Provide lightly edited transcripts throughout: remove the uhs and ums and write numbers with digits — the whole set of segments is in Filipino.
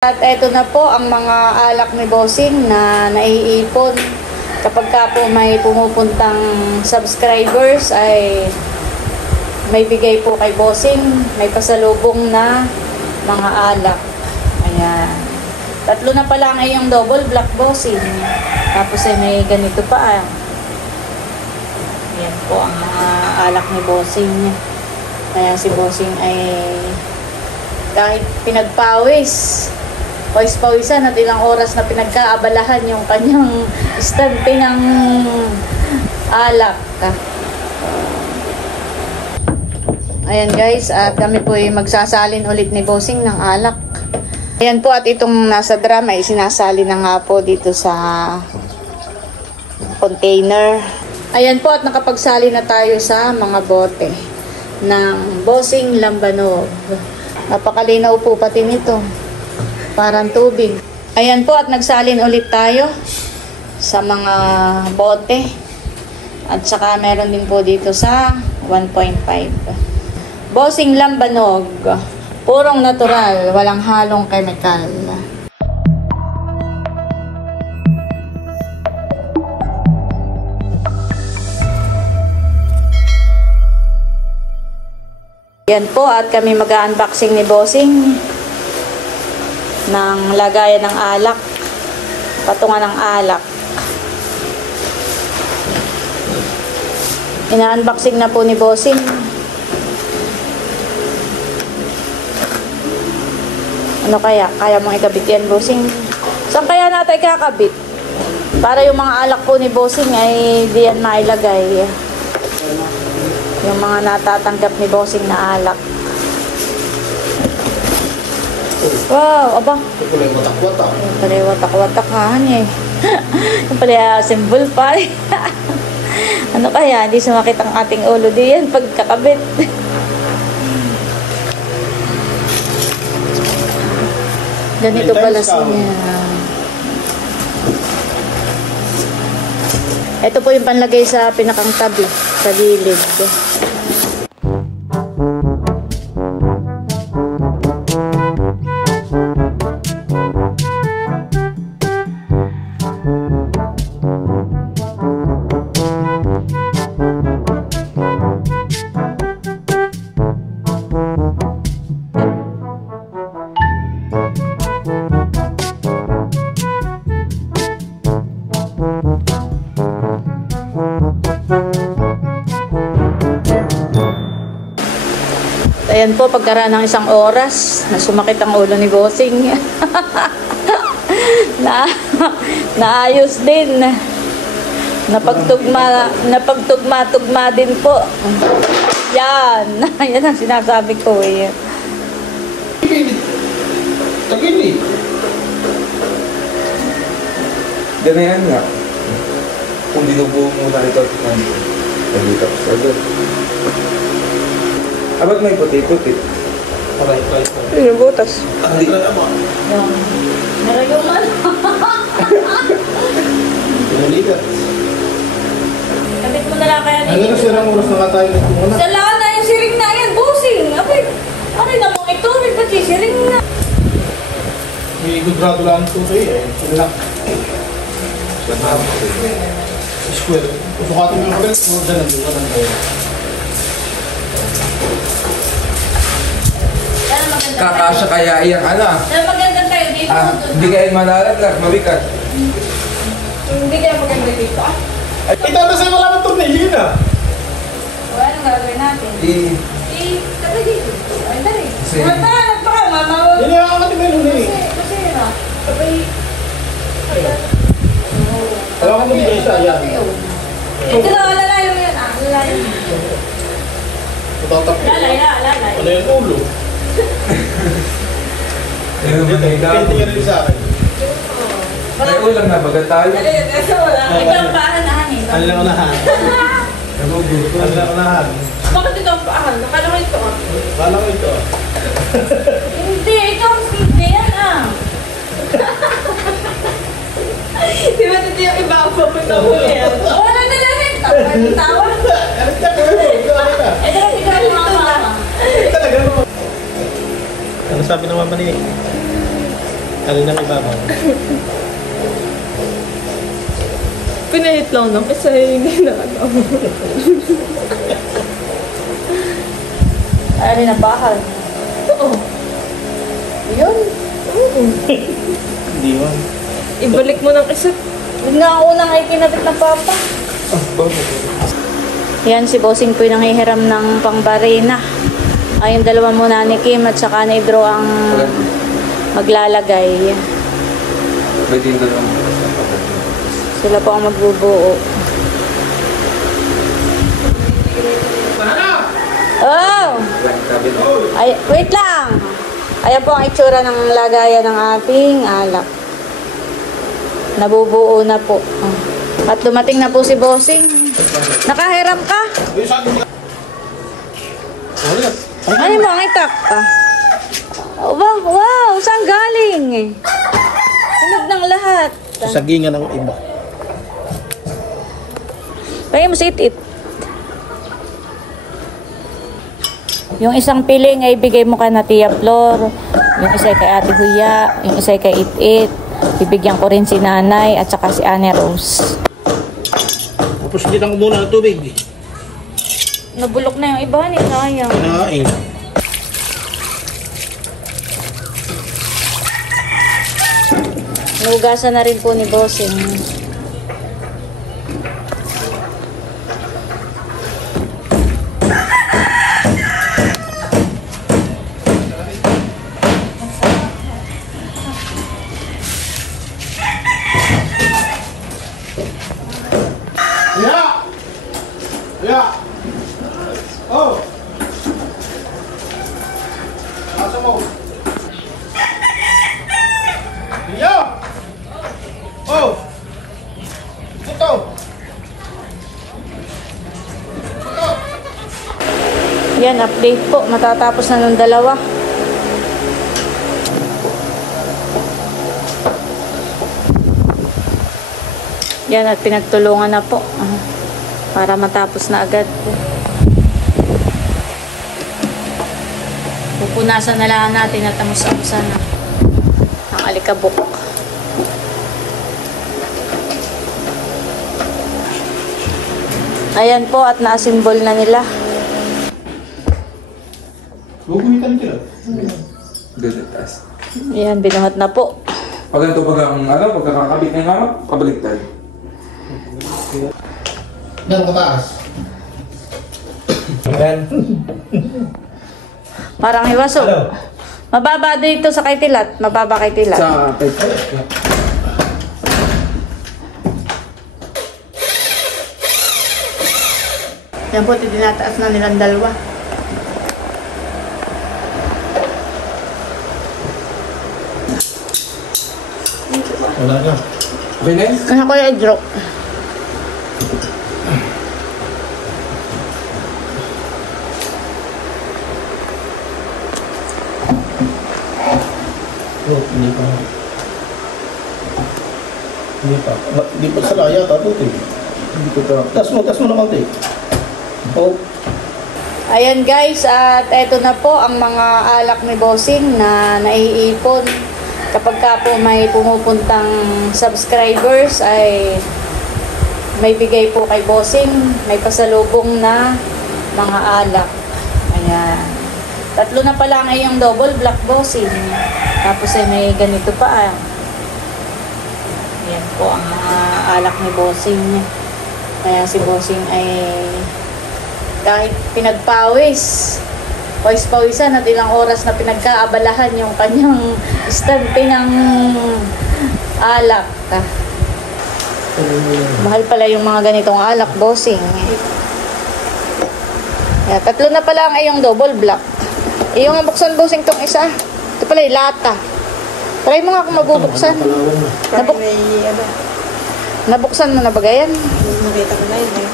At eto na po ang mga alak ni Bossing na naiipon. Kapag ka po may pumupuntang subscribers ay may bigay po kay Bossing. May pasalubong na mga alak. Ayan. 3 na pala ang iyong double black, Bossing. Tapos ay may ganito pa. Ayan po ang mga alak ni Bossing. Kaya si Bossing ay kahit pinagpawis, pawis-pawisan at ilang oras na pinagkaabalahan yung kanyang istante ng alak. Ayan guys, at kami po ay magsasalin ulit ni Bossing ng alak. Ayan po, at itong nasa drum ay sinasali na nga po dito sa container. Ayan po, at nakapagsali na tayo sa mga bote ng Bossing Lambanog. Napakalinaw po pati nito. Parang tubig. Ayan po, at nagsalin ulit tayo sa mga bote. At saka meron din po dito sa 1.5. Bossing Lambanog. Purong natural, walang halong chemical. Yan po, at kami mag-unboxing ni Bossing ng lagayan ng alak, patungan ng alak. Ina-unboxing na po ni Bossing. Ano kaya? Kaya mong ikabit yan, Bossing? Saan kaya natin ikakabit? Para yung mga alak po ni Bossing ay di yan mailagay. Yung mga natatanggap ni Bossing na alak. Wow, aba. Ito pala yung watak-watak. Yung pala yung watak-watak nga eh. Yung pala yung symbol pa eh. Ano kaya? Hindi sumakit ang ating ulo diyan pagkakabit. Ganito pala siya. Ito po yung panlagay sa pinakang tabi, sa gilid. Ayan po, pagkaraan ng 1 oras, na sumakit ang ulo ni Bossing. Naayos din. Napagtugma din po. Yan. Yan ang sinasabi ko eh. Tagilid. Ganayan nga. Kung dinubuo muna ito, nandito. Abag may puti-puti. Aray. Ay, yung butas. Hindi ka naman. Narayuman. Pinaligat. Kabit mo na lang kaya Ano na siya ng oras na nga tayo nagkumuna? sa lahat na yung siring na yan, Bossing. Aray na mo ito, may pati siring na. May gudrado lang ito sa'yo eh. Silak. Square. Susukatin mo yung kapit, puro dyan ang tayo. Kakasya kaya iyang Dahil maganda tayo dito. hindi kayo malalaglag, mabigat. Hindi kaya maganda dito. Ito sa'yo wala ng tornilyo yun ah. Wala nang gagawin natin. Tabi dito. Ay, dali. Sige. Nagpaka, mama. Yan yung akamatid na yun eh. Kasi na. Tabi. Alam ko mo dito isa, yan. Ito na, lalayo mo yan. Lalayo mo. Tutatap yun. Lalay. Ano yung ulo? Ayun, Pwede nga rin sa akin. may ulam na baga tayo. Dali, kasi wala. Ito ang paahan na hangin. Ano lang unahan? Naguguto. Ano lang unahan? Bakit ito ang paahan? Nakala ko ito ah. Kala ko ito ah. Hindi, ito ang hindi yan ah. Di ba ito yung iba ang pupunta ko yan? Wala na lang ito. Tawa. Ito lang ikaw yung mga. Talaga naman. Ano sabi ng mama ni? Alin ang ibabaw? Pinahit lang no, kasi hindi na ano. Ay, na bahal. Oo. Yun. Hindi man. Ibalik mo ng isa. Yun nga ang unang ay kinabit ng papa. Yan, si Bossing po yung nanghihiram ng pangbarina. Ay, yung dalawa muna ni Kim at saka ni Idro ang maglalagay. May tinda lang. Sila po ang magbubuo. Oh! Ay, wait lang! Ayan po ang itsura ng lagayan ng ating alak. Nabubuo na po. At dumating na po si Bossing. Nakahiram ka? Ano mo ang itak? Wow, wow! Saan galing? Hinog ng lahat. Sagingan ng iba. Pagay mo si It-It. Yung isang piling ay bigay mo kay na Tia Flor. Yung isa kay Ate Huya. Yung isa kay It-It. Bibigyan ko rin si Nanay at saka si Ane Rose. Tapos hindi lang muna ng tubig. Nabulok na yung iba ni sayang. Kinain. Nugasan na rin po ni Bossing. Ya! Ya! Oh! Asa mo? Ya! Oh! Ito! Yan, update po. Matatapos na nung dalawa. Yan, at pinagtulungan na po. Para matapos na agad po. Pupunasan na lang natin at tamus-amusan na ang alikabok. Ayan po, at na-assemble na nila. Gugumitan sila. Doon taas. Ayan, binuhat na po. Pag ito, pagkakakabit ng harap, kabaliktad. Gano'ng kataas? Ayan. Parang hiwaso. Mababa dito sa kay Tilat. Mababa kay Tilat. Sa kay Yan po, tinataas na nilang dalawa. Wala na. Okay na yun? Ano ko yung drop? Oh, hindi pa. Hindi pa. Hindi pa sa laya, tapos eh. Hindi ko ito. Tas mo naman eh. Oh. Ayan guys, at eto na po ang mga alak ni Bossing na naiipon. Kapag ka po may pumupuntang subscribers ay may bigay po kay Bossing. May pasalubong na mga alak. Ayan. 3 na pala ang iyong double black Bossing. Tapos ay may ganito pa. Ayan po ang mga alak ni Bossing. Kaya si Bossing ay kahit pinagpawis, pawis-pawisan at ilang oras na pinagkaabalahan yung kanyang istante ng alak. Mahal pala yung mga ganitong alak, Bossing. Kaya 3 na pala ang iyong double black. Iyong buksan, Bossing, tong isa. Ito pala yung lata. Try mo nga kung mabubuksan. Nabuksan mo na ba gayan? Nakita ko na yun eh.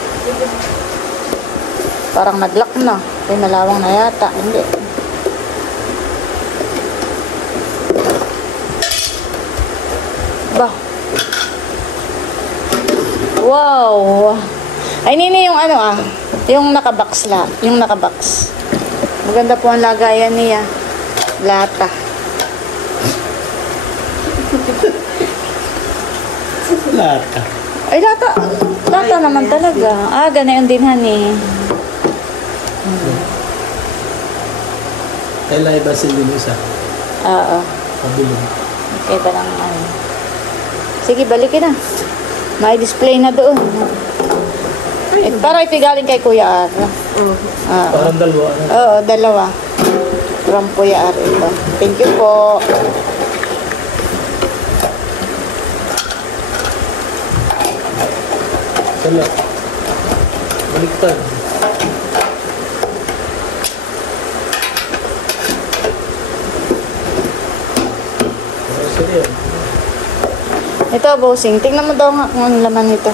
Parang nag-lock na. Ay, malawang na yata. Hindi. Ba? Wow! Ay, nini yung ano yung nakabox la. Yung nakabox. Maganda po ang lagayan niya. Lata. Lata. Ay, lata. Lata naman talaga. Ah, ganayon din, honey. Kailan iba sila din isa? Oo. Pabilog. Okay ba lang, ano. Sige, balikin na. May display na doon. Para ipigaling kay Kuya Ar. Ah. Parang dalawa. Ano? Oo, dalawa. From Kuya Ar ito. Thank you po. Sala. Baliktad. Ano sila yan? Ito, bossing. Tingnan mo daw nga kung ang laman nito.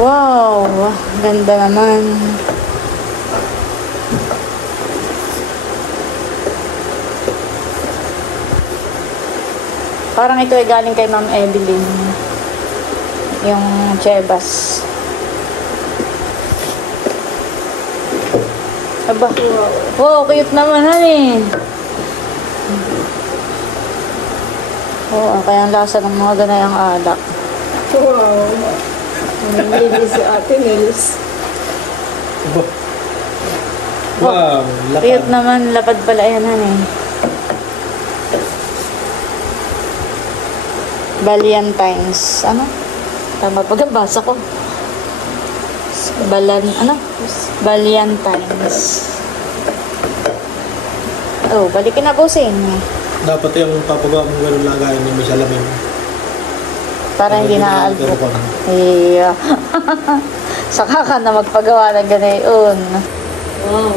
Wow, ganda naman. Parang ito ay galing kay Ma'am Evelyn. Yung Chebas. Aba. Wow, cute naman, honey. Oo, kaya ang lasa ng mga ganayang alak. Wow. Nilinis si Ate Nels. Aba. Wow. Lapad. Cute naman, lapad pala yan, honey. Valentines. Ano? Tama pagkabasa ko. Valentines. Oh, balikin na, bossing. Dapat yung papagawa mong ganun lagayin yung may salamin. Para hindi na aalbok. Iya. Saka ka na magpagawa ng ganayon. Wow.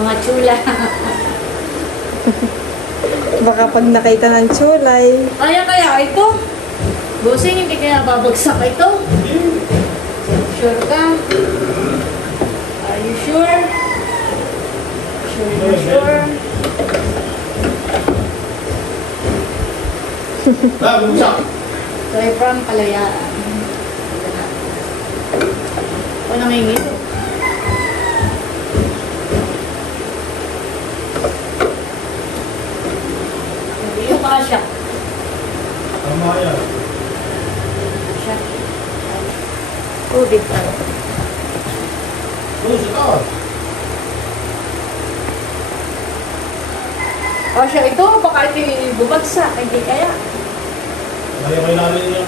Mga chula. Baka pag nakita ng chulay. Kaya ito? Bossing, hindi kaya babagsak ito? Sure ka? Are you sure? Sure? Bumagsak. Try from Kalayaan. O nangingito. Hindi yung kasya. Tama yan. Kasya. Ubit pa. Sa taas. Kasya ito, baka ito bubagsak. Hindi kaya. Kaya namin yan.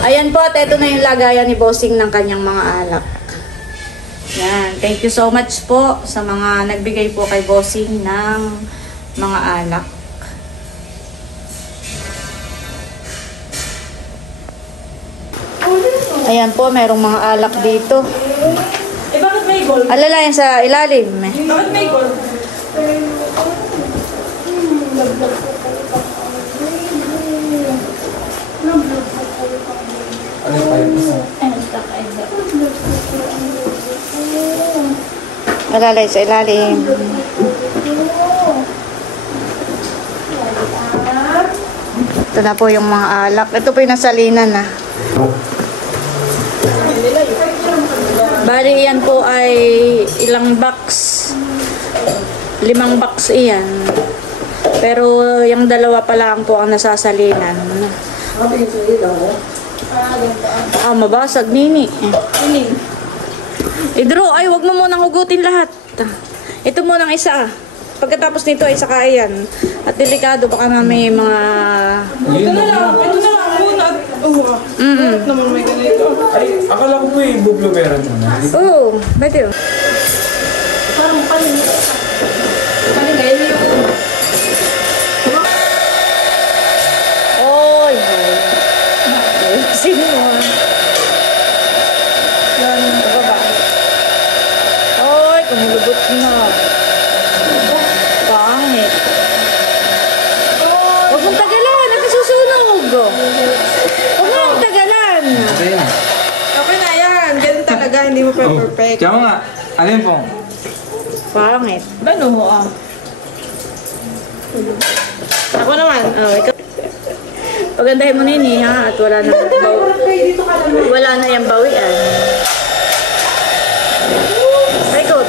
Ayan po, at ito na yung lagayan ni Bossing ng kanyang mga alak. Yan. Thank you so much po sa mga nagbigay po kay Bossing ng mga alak. Ayan po, merong mga alak dito. Eh, bakit may gold? Alala yan sa ilalim. Bakit may gold? Ano yung pipe? Alala yan sa ilalim. Ito na po yung mga alak. Ito po yung nasalinan na. Bali yan po ay ilang box. 5 box iyan. Pero yung dalawa pa lang po ang nasasalinan. Ah, mabasag nini. Idro, ay wag mo munang hugutin lahat. Ito munang isa. Pagkatapos nito ay saka yan. At delikado baka na may mga... Ito na lang muna. Bakit naman may ganito? Ay, akala ko po yung bubluberan mo na. Oo, ba't yun? Parang paling. Oy, sino mo? Yan, baba. Oy, kumulubot na. Pangit. Huwag mong tagalan, nakasusunog. Huwag mong tagalan. Okay na. Okay na yan. Ganun talaga. Hindi mo pa perfect. Tsaka nga, alin po? Pangit. Ano ho ah? Ako naman, ikaw. Pagandahin mo nini ha, at wala na wala na yung bawian. Ay, good.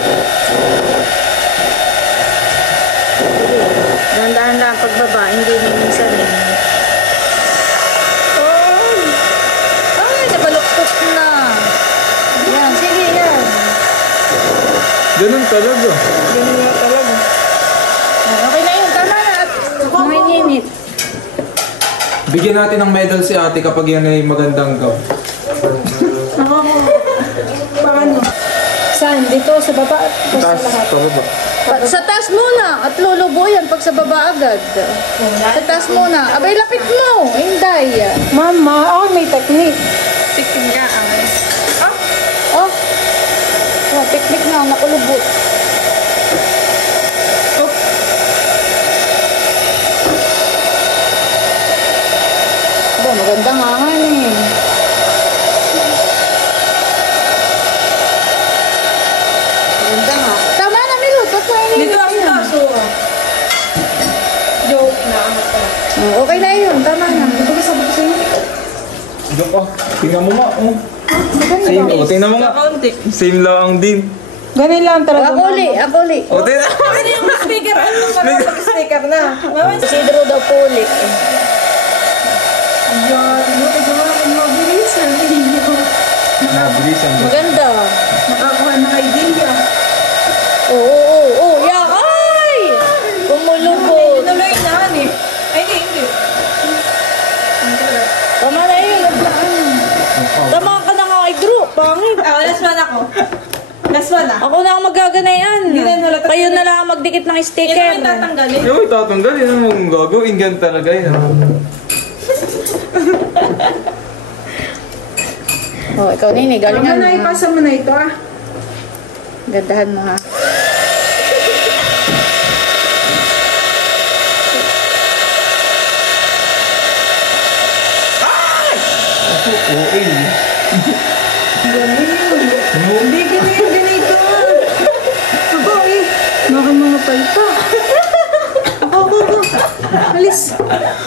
Yan, pagbaba, hindi na minsan eh. Ay, nabaluktot na. Yan, sige yan. Ganun talaga. Ganun nga talaga. Okay na yun, tama na. At mainit. Bigyan natin ng medal si ate kapag yan ay magandang gaw. Paano? Saan? Dito sa baba? O sa Taas, lahat? pababa. Sa taas muna at lulubo yan pag sa baba agad. Sa taas muna. Abay, lapit mo. Hinday. Mama, ako may technique. Oh. Oh, piknik na. Nakulubot. Ba, magandang hangan eh. Maganda nga. Tama na, Milot. Ba't mo Dito ako sa taas. oh. Joke na. Okay na yun. Tama na. Sabi ko sa'yo. Diyan ka. Tingnan mo nga. Oh. Maganda. Same. O, tingnan mo nga. Kaunti. Same lang din. Ganun lang talaga. Ako uli. Ako uli. O, tingnan mo. Ano yung sticker? Ano yung sticker na? Mama, Isidro daw po uli. Ayan, mabilis ang video. Nabilisan mo. Maganda. Makakuha ng idea. Oo. Yeah. Ay! Kumulubot. Tuloy na, honey. Ay, hindi. Tama na yun. Tama ka na nga kay Drew. Pangit. Last one ako. Last one ah. Ako na ang magaganayan. Hindi na nalatas. Kayo na lang ang magdikit ng Yan sticker. ang tatanggalin. Yung tatanggal, yun ang mong gagawin. Ganun talaga yan. Oh, ikaw Nini. Galingan mo. Ha? ipasa mo na ito ah. Gandahan mo ha. Okay. Hindi ganito. Aba eh. Baka mga palpa. Ako. Alis.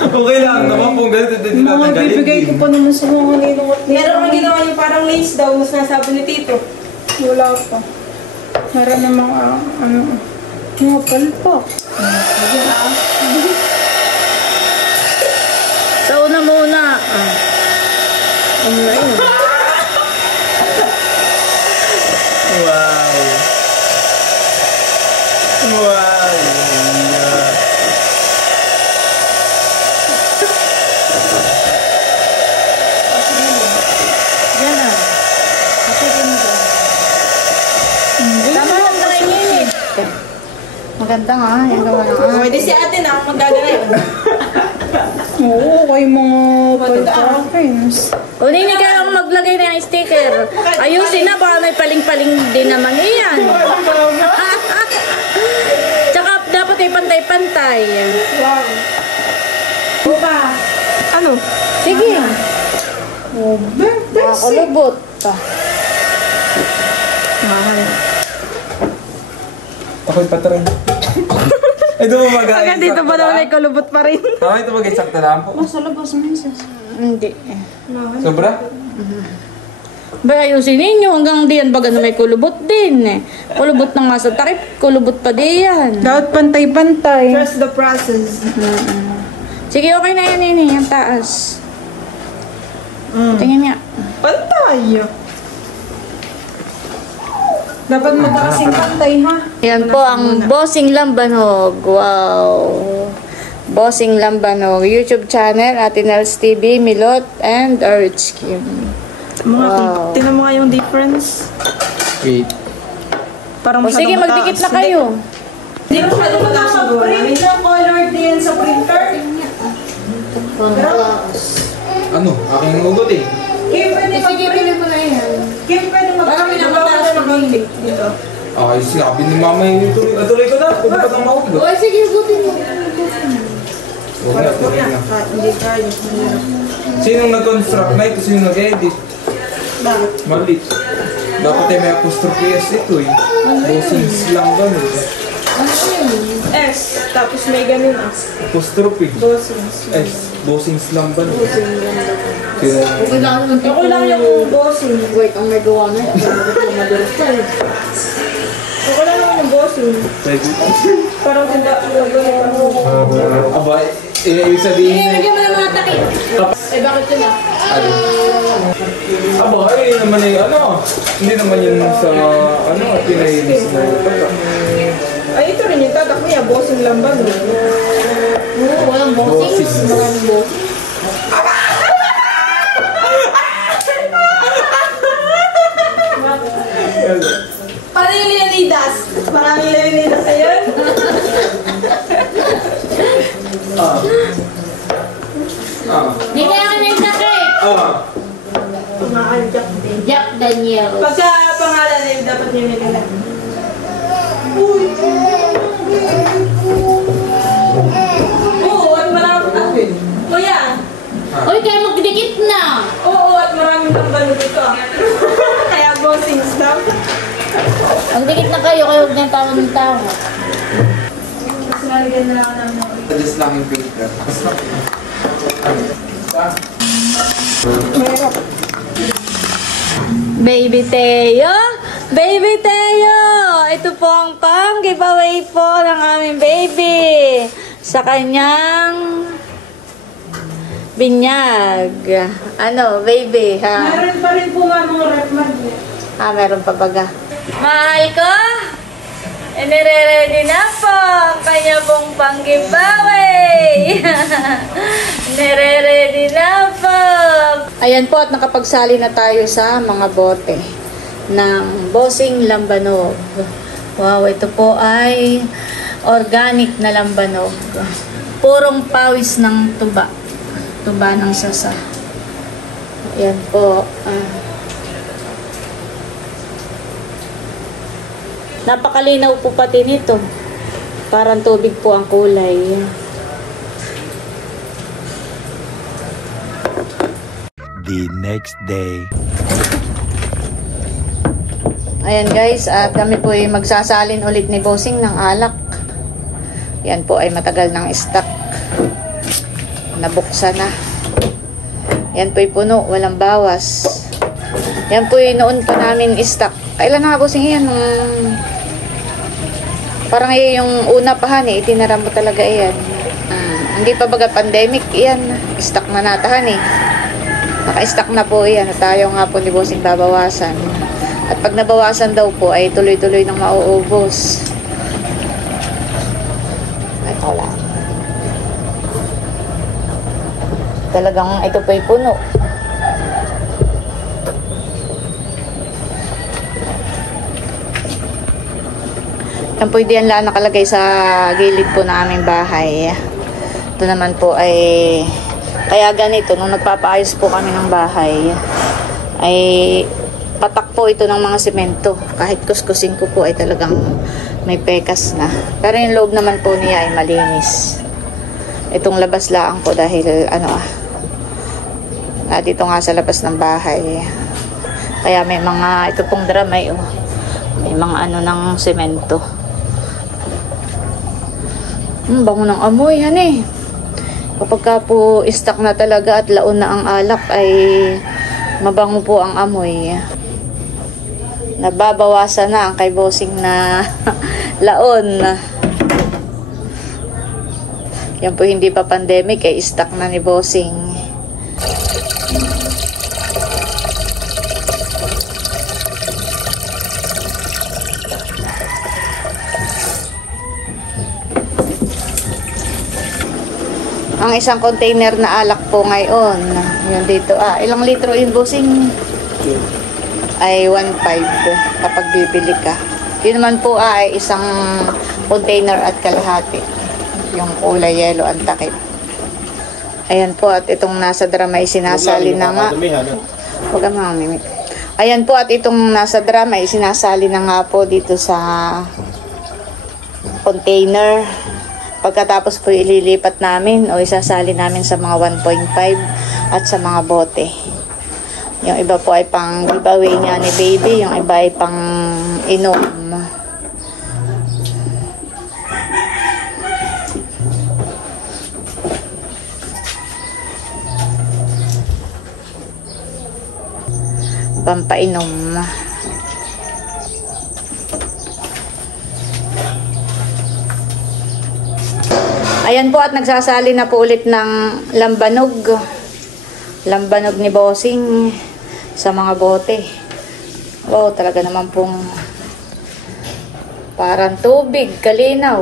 Okay lang naman kung ganito din Mga tatanggalin. bibigay ko pa naman sa mga ninungot nila. Meron kang ginawa niyo parang lace daw na sinasabi ni Tito. Wala pa. Meron na mga palpa. Sa una muna. Ano na yun? Wow. Yan na. Hapitin mo dyan. Tama lang na init. Maganda nga. Yan gawa ng Pwede si ate na ang magagana yun. Oo, kay mga pagka-friends. O Nini ka ang maglagay na ng sticker. Ayusin na. Baka may paling-paling din naman iyan. Tsaka dapat ay pantay-pantay. Wow. Buka. Ano? Sige. Oh, Nakakulubot. mahal. Ako'y patron. Ay, ito ba mag-aisakta Hanggang dito ba naman ay kulubot pa rin? Ah, ito mag-aisakta lang po. Sa labas, misis. Hindi. Sobra? Ba ayusin ninyo hanggang diyan baga na may kulubot din eh. Kulubot na nga sa takip, kulubot pa diyan. Dapat pantay-pantay. Trust the process. Sige, okay na yan Nini, yung taas. Tingin nga. Pantay. Dapat magkasing pantay, ha? Yan po ang Bossing Lambanog. Wow. Bossing Lambanog. YouTube channel, Atinels TV, Milot, and RH Kim. Wow. Tingnan mo nga yung difference. Wait. Parang O sige, magdikit na kayo. Hindi mo siya mataas siguro. Print ng color din sa printer. Ano? Aking ugot eh. Kim, pwede mag-print. ko na yan. Kim, pwede Parang mag-print. pinapataas ng konti. Dito. Ay, sinabi ni mama yung tuloy ko na. Kung ba't ang maugot? O sige, butin mo. Huwag na, tuloy na. Hindi kaya. Sinong nag-construct na ito? Sinong nag-edit? Bakit? Mali. Dapat ay may apostrophe S ito eh. Bossings lang ba eh. S. Tapos may ganun ah. Apostrophe. Bossings. S. Bossings lang ba eh. Okay lang naman. Ako lang yung bossing. Wait, ang may gawa na yan. Madulas tayo. Wala naman yung bossing. Parang tinda ako. Aba, ibig sabihin na... Bigyan mo ng mga takip. Eh, bakit yun ah? Aba, naman ay hindi naman yun sa, pinahilis na Ay, ito rin yung tatak niya. Bossing lang ba? Oo, walang bossing. Maraming bossing. Paano yung Leonidas? Maraming Leonidas ayun. Hindi kaya ka ng takip. Kumakaljak din. Jack Daniel. Pagka pangalan na yun, dapat niyo nila. Oo, at maraming... Kuya! Uy, kaya magdikit na. Oo, at maraming tambalo dito. Kaya bossing stuff. Magdikit na kayo huwag niyang tawag ng tao. Mas nalagyan na lang namin. Just lang yung paper. Baby Teo! Baby Teo! Ito po ang pang-giveaway po ng aming baby sa kanyang binyag. Ano, baby, ha? Meron pa rin po nga mga rep mag. Meron pa baga. Mahal ko! Inire-ready na po ang kanya pong pang-giveaway! Nire-ready na po! Ayan po at nakapagsali na tayo sa mga bote ng Bossing Lambanog. Wow, ito po ay organic na lambanog. Purong pawis ng tuba. Tuba ng sasa. Ayan po. Napakalinaw po pati nito. Parang tubig po ang kulay. The next day. Ayan guys, at kami po ay magsasalin ulit ni Bossing ng alak. Yan po ay matagal ng stock. Nabuksan na. Yan po ay puno, walang bawas. Yan po ay noon pa namin stock. Kailan na Bossing yan? Parang yung una pa han eh, itinara mo talaga yan. Hindi pa baga pandemic, yan. Stock na natahan eh. Naka-stock na po yan. Tayo nga po ni Bossing babawasan. At pag nabawasan daw po ay tuloy-tuloy nang mauubos. Ay, wala. Talagang ito po ay puno. Yan po diyan lang nakalagay sa gilid po na aming bahay. Ito naman po ay kaya ganito, nung nagpapaayos po kami ng bahay ay patak po ito ng mga semento. Kahit kuskusin ko po ay talagang may pekas na. Pero yung loob naman po niya ay malinis. Itong labas lang po dahil dito nga sa labas ng bahay. Kaya may mga, ito pong dramay may mga ng semento. Bango ng amoy kapag ka po stock na talaga at laon na ang alak ay mabango po ang amoy. Nababawasan na ang kay Bossing na laon. Yan po hindi pa pandemic ay stock na ni Bossing. Ang isang container na alak po ngayon, yun dito, ilang litro yung Bossing? Ay 1.5 kapag bibili ka. Yun naman po ay isang container at kalahati. Yung kulay yellow ang takip. Ayan po at itong nasa drama ay sinasali na nga. Huwag ka mamimik. Ayan po at itong nasa drama ay sinasali na nga po dito sa container. Pagkatapos po ililipat namin o isasali namin sa mga 1.5 at sa mga bote. Yung iba po ay pang giveaway niya ni baby, yung iba ay pang inom. Pampainom. Ayan po at nagsasali na po ulit ng lambanog. Lambanog ni Bossing sa mga bote. Wow, talaga naman pong parang tubig, kalinaw.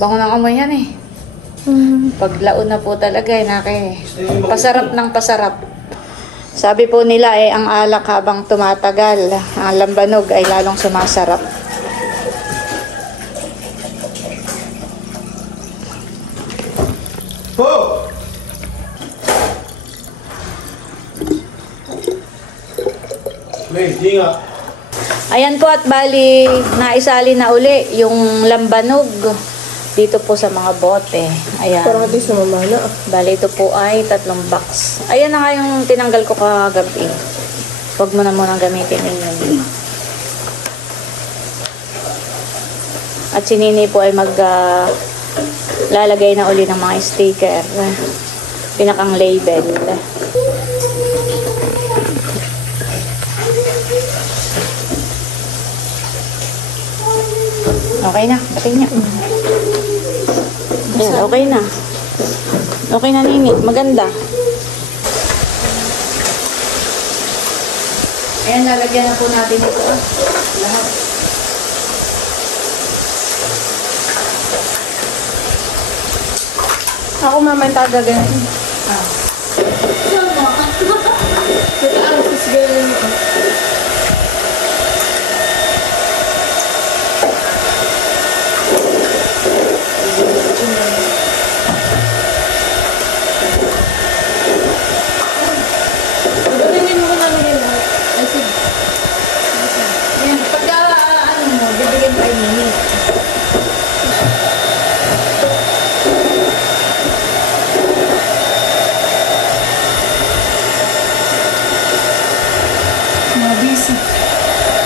Bango ng amoy yan eh. Paglaon na po talaga eh, pasarap ng pasarap. Sabi po nila ang alak habang tumatagal, ang lambanog ay lalong sumasarap. Oh! May, di nga. Ayan po at bali, naisali na uli yung lambanog dito po sa mga bote. Ayan. Parang di sa mamana. Bali, ito po ay 3 box. Ayan na nga yung tinanggal ko kagabi. Huwag mo na munang gamitin yun. At si Nini po ay lalagay na uli ng mga sticker. Pinakang label. Okay na, batay niya. Ayan, okay na. Okay na, Nini. Maganda. Ayan, lalagyan na po natin ito. Lahat. Ako mamay tagagan. Ayan, pagka bibigyan pa Nini.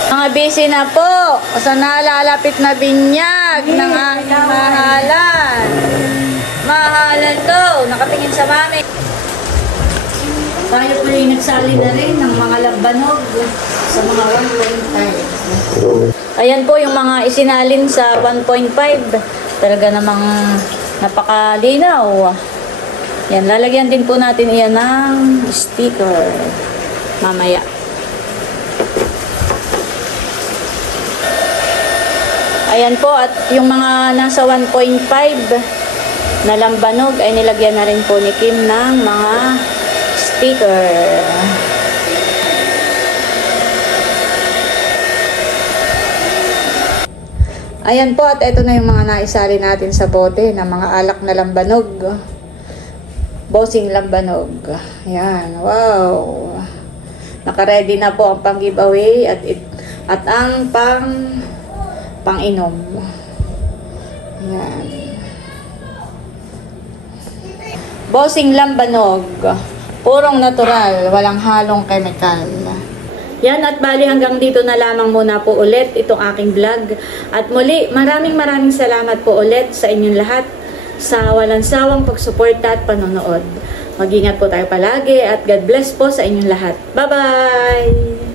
Mga busy na po. Sa nalalapit na binyag ng aking mahalan. Mahalan to. Nakatingin sa mami. Tayo po yung nagsali na rin ng mga lambanog sa mga 1.5. Ayan po yung mga isinalin sa 1.5. Talaga namang napakalinaw. Yan, lalagyan din po natin iyan ng sticker. Mamaya. Ayan po, at yung mga nasa 1.5 na lambanog ay nilagyan na rin po ni Kim ng mga sticker. Ayan po, at ito na yung mga naisali natin sa bote ng mga alak na lambanog. Bossing lambanog. Ayan, wow. Naka-ready na po ang pang-giveaway at ang pang-inom. Ayan. Bossing lambanog. Purong natural, walang halong chemical. Yan, at bali hanggang dito na lamang muna po ulit itong aking vlog. At muli, maraming salamat po ulit sa inyong lahat sa walang sawang pagsuporta at panonood. Mag-ingat po tayo palagi at God bless po sa inyong lahat. Bye-bye!